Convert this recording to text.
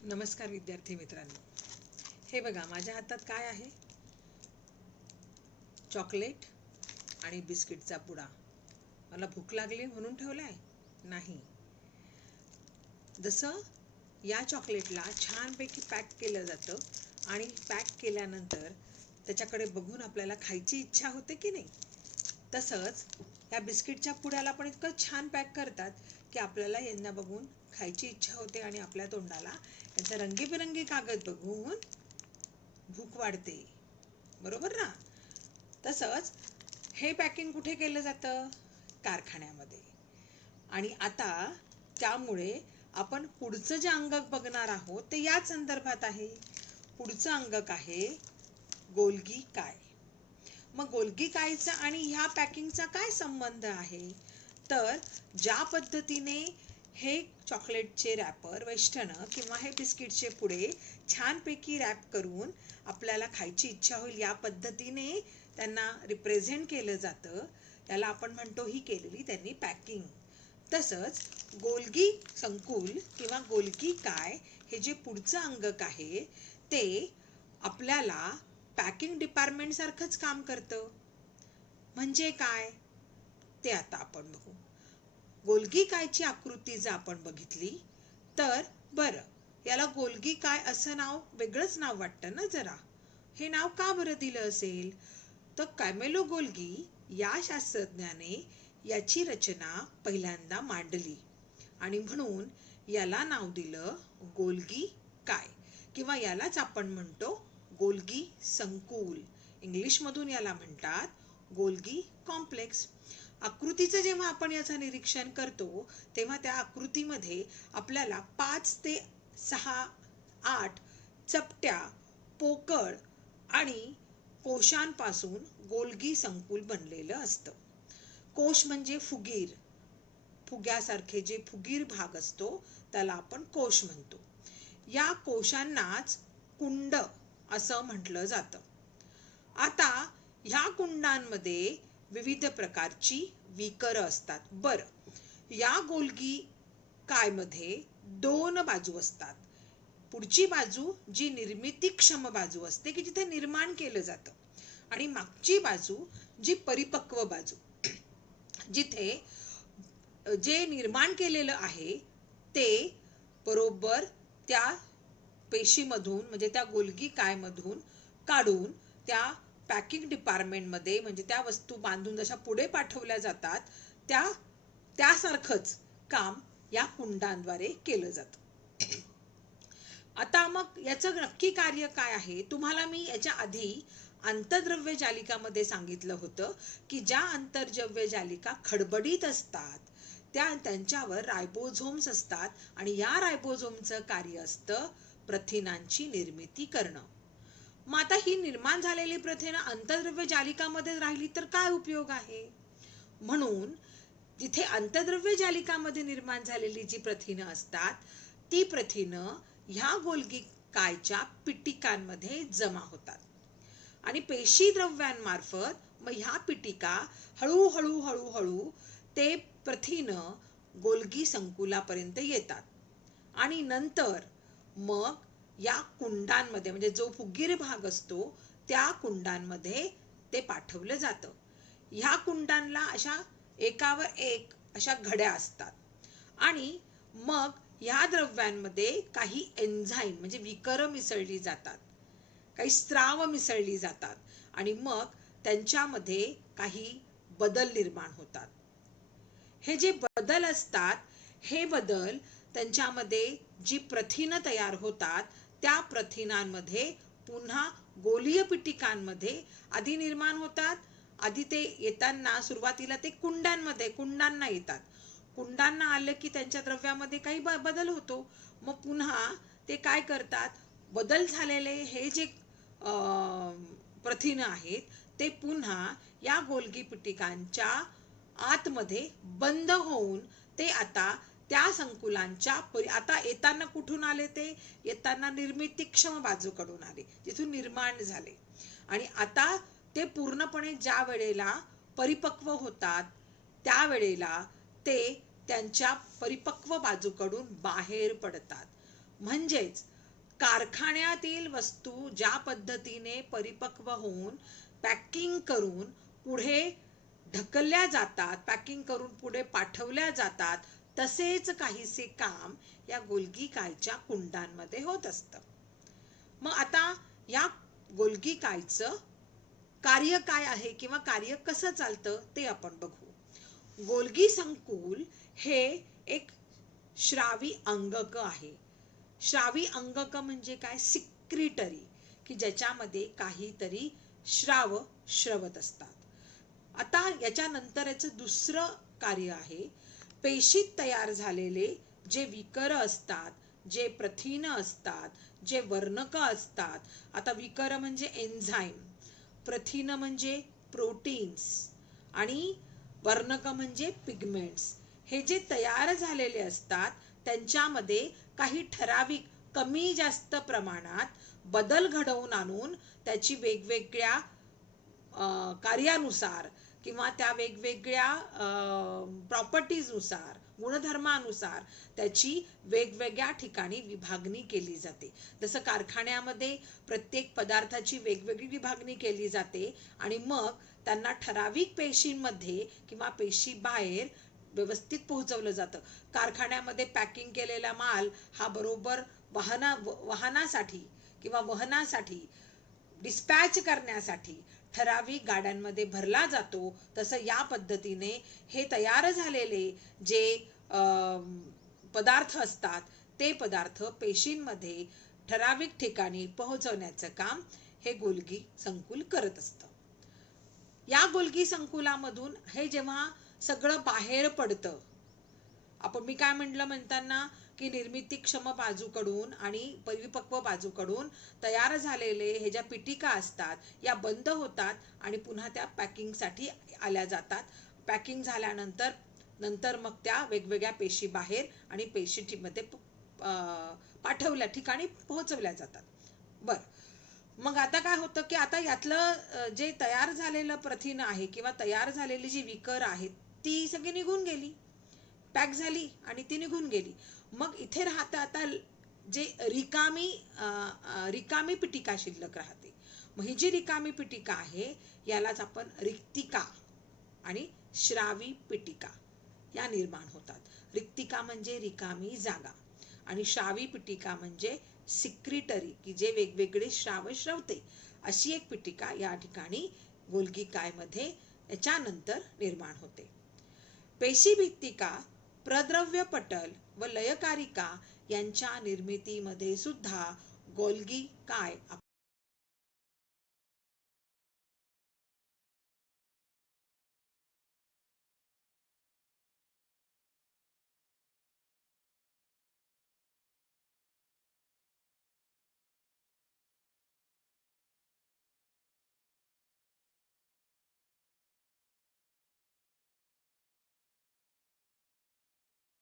नमस्कार विद्यार्थी मित्रांनो, हे बघा माझ्या हातात काय आहे? चॉकलेट आणि बिस्किटचा पुडा. मला भूक लागली म्हणून ठेवलाय? नाही. जसं या चॉकलेटला छानपैकी पॅक केलं जातं आणि पॅक केल्यानंतर त्याच्याकडे बघून आपल्याला खायची इच्छा होते की नाही, तसंच या बिस्किटच्या पुड्याला पण इतकं छान पॅक करतात की आपल्याला यांना बघून खायची इच्छा होते आणि आपल्या तोंडाला यांचा रंगीबेरंगी कागद बघून भूक वाढते. बरोबर ना? तसंच हे पॅकिंग कुठे केलं जातं? कारखान्यामध्ये. आणि आता त्यामुळे आपण पुढचं जे अंगक बघणार आहोत ते याच संदर्भात आहे. पुढचं अंगक आहे गोल्गी काय. मग गोल्गी कायचा आणि ह्या पॅकिंगचा काय संबंध आहे? तर ज्या पद्धतीने हे चॉकलेटचे रॅपर वेष्टन किंवा हे बिस्किटचे पुडे छानपैकी रॅप करून आपल्याला खायची इच्छा होईल या पद्धतीने त्यांना रिप्रेझेंट केलं जातं, त्याला आपण म्हणतो ही केलेली त्यांनी पॅकिंग. तसंच गोल्गी संकुल किंवा गोल्गी काय हे जे पुढचं अंगक आहे ते आपल्याला पॅकिंग डिपार्टमेंट सारखंच काम करतं. म्हणजे काय ते आता आपण बघू. गोल्गी कायची आकृती जर आपण बघितली तर बरं, याला गोल्गी काय असं नाव, वेगळंच नाव वाटतं ना जरा. हे नाव का बरं दिलं असेल? तर कॅमेलो गोल्गी या शास्त्रज्ञाने याची रचना पहिल्यांदा मांडली आणि म्हणून याला नाव दिलं गोल्गी काय, किंवा यालाच आपण म्हणतो गोल्गी संकुल. इंग्लिश मधून याला म्हणतात गोल्गी कॉम्प्लेक्स. आकृतीचं जेव्हा आपण याचं निरीक्षण करतो तेव्हा त्या आकृतीमध्ये आपल्याला 5 ते 6, 8 चपट्या, पोकळ आणि कोशांपासून गोल्गी संकुल बनलेलं असतं. कोश म्हणजे फुगीर, फुग्यासारखे जे फुगीर भाग असतो त्याला आपण कोश म्हणतो. या कोशांनाच कुंड असं म्हटलं जातं. आता ह्या कुंडांमध्ये विविध प्रकारची विकर असतात. बरं, या गोल्गी काय मध्ये 2 बाजू असतात. पुढची बाजू जी निर्मितीक्षम बाजू असते की जिथे निर्माण केलं जातं, आणि मागची बाजू जी परिपक्व बाजू, जिथे जे निर्माण केलेलं आहे ते बरोबर त्या पेशीमधून म्हणजे त्या गोल्गी काय मधून काढून त्या पॅकिंग डिपार्टमेंट मध्ये, म्हणजे त्या वस्तू बांधून जशा पुढे पाठवल्या जातात त्यासारखंच काम या कुंडांद्वारे केलं जातं. आता मग याचं नक्की कार्य काय आहे? तुम्हाला मी याच्या आधी अंतर्द्रव्य जालिकामध्ये सांगितलं होतं की ज्या अंतर्द्रव्य जालिका खडबडीत असतात त्यांच्यावर रायबोझोम्स असतात आणि या रायबोझोमचं कार्य असतं प्रथिनांची निर्मिती करणं. मग आता ही निर्माण झालेली प्रथिनं अंतर्द्रव्य जालिकामध्ये राहिली तर काय उपयोग आहे? म्हणून जिथे अंतर्द्रव्य जालिकामध्ये निर्माण झालेली जी प्रथिनं असतात ती प्रथिनं ह्या गोल्गी कायच्या पिटिकांमध्ये जमा होतात आणि पेशी द्रव्यांमार्फत मग ह्या पिटिका हळूहळू हळूहळू ते प्रथिनं गोल्गी संकुलापर्यंत येतात आणि नंतर मग या कुंडांमध्ये, म्हणजे जो फुगीर भाग असतो त्या कुंडांमध्ये ते पाठवलं जातं. ह्या कुंडांना अशा एकावर एक अशा घड्या असतात आणि मग या द्रव्यांमध्ये काही एन्झाईम म्हणजे विकर मिसळली जातात, काही स्त्राव मिसळली जातात आणि मग त्यांच्यामध्ये काही बदल निर्माण होतात. हे जे बदल असतात हे बदल त्यांच्यामध्ये जी प्रथिनं तयार होतात त्या प्रथिनांमध्ये पुन्हा गोलीय पिटिकांमध्ये आधी निर्माण होतात. आधी ते येताना सुरुवातीला ते कुंडांना येतात. कुंडांना आलं की त्यांच्या द्रव्यामध्ये काही बदल होतो. मग पुन्हा ते काय करतात, बदल झालेले हे जे प्रथिनं आहेत ते पुन्हा या गोल्गी पिटिकांच्या आतमध्ये बंद होऊन ते आता त्या संकुलांच्या आता येताना कुठून आले, ते येताना निर्मितीक्षम बाजूकडून आले, जिथून निर्माण झाले. आणि आता ते पूर्णपणे ज्या वेळेला परिपक्व होतात त्यावेळेला ते त्यांच्या परिपक्व बाजूकडून बाहेर पडतात. म्हणजेच कारखान्यातील वस्तू ज्या पद्धतीने परिपक्व होऊन पॅकिंग करून पुढे ढकलल्या जातात, पॅकिंग करून पुढे पाठवल्या जातात, तसेच काहीसे काम या गोल्गी कायच्या कुंडांमध्ये होत असतं. मग आता या गोल्गी कायचं कार्य काय आहे किंवा कार्य कसं चालतं ते आपण बघू. गोल्गी संकुल हे एक श्रावी अंगक आहे. श्रावी अंगक म्हणजे काय? सिक्रिटरी, की ज्याच्यामध्ये काहीतरी श्राव श्रवत असतात. आता याच्यानंतर याचं दुसरं कार्य आहे, पेशीत तयार झालेले जे विकर असतात, जे प्रथिन असतात, जे वर्णक असतात. आता विकर म्हणजे एन्झाईम, प्रथिन म्हणजे प्रोटीन्स आणि वर्णक म्हणजे पिगमेंट्स. हे जे तयार झालेले असतात त्यांच्यामध्ये काही ठराविक कमी जास्त प्रमाणात बदल घडवून आणून त्याची वेगवेगळ्या कार्यानुसार किंवा त्या वेगवेगळ्या प्रॉपर्टीजनुसार, गुणधर्मानुसार त्याची वेगवेगळ्या ठिकाणी विभागणी केली जाते. जसं कारखान्यामध्ये प्रत्येक पदार्थाची वेगवेगळी विभागणी केली जाते आणि मग त्यांना ठराविक पेशींमध्ये किंवा पेशी बाहेर व्यवस्थित पोहोचवलं जातं. कारखान्यामध्ये पॅकिंग केलेला माल हा बरोबर वाहनासाठी किंवा वहनासाठी, डिस्पॅच करण्यासाठी ठराविक गाड्यांमध्ये भरला जातो. तसं या पद्धतीने हे तयार झालेले जे पदार्थ असतात ते पदार्थ पेशींमध्ये ठराविक ठिकाणी पोहोचवण्याचं काम हे गोल्गी संकुल करत असतं. या गोल्गी संकुलामधून हे जेव्हा सगळं बाहेर पडतं, मी काय म्हटलं म्हणताना की निर्मितीक्षम बाजूकडून आणि परिपक्व बाजूकडून तयार झालेले हे ज्या पिटिका असतात या बंद होतात आणि पुन्हा त्या पॅकिंगसाठी आल्या जातात. पॅकिंग झाल्यानंतर मग त्या वेगवेगळ्या पेशी बाहेर आणि पेशीमध्ये पाठवल्या ठिकाणी पोहोचवल्या जातात. बरं, मग आता काय होतं की आता यातलं जे तयार झालेलं प्रथिन आहे किंवा तयार झालेली जी विकर आहेत ती सगळी निघून गेली, पॅक झाली आणि ती निघून गेली. मग इथे राहतं आता जे रिकामी पिटिका शिल्लक राहते. मग ही जी रिकामी पिटिका आहे यालाच आपण रिक्तिका आणि श्रावी पिटिका या निर्माण होतात. रिक्तिका म्हणजे रिकामी जागा आणि श्रावी पिटिका म्हणजे सिक्रिटरी, की जे वेगवेगळे श्राव श्रवते, अशी एक पिटिका या ठिकाणी गोल्गी कायमध्ये याच्यानंतर निर्माण होते. पेशीभित्तिका, प्रद्रव्य पटल व लयकारिका यांच्या निर्मितीमध्ये सुद्धा गोल्गी काय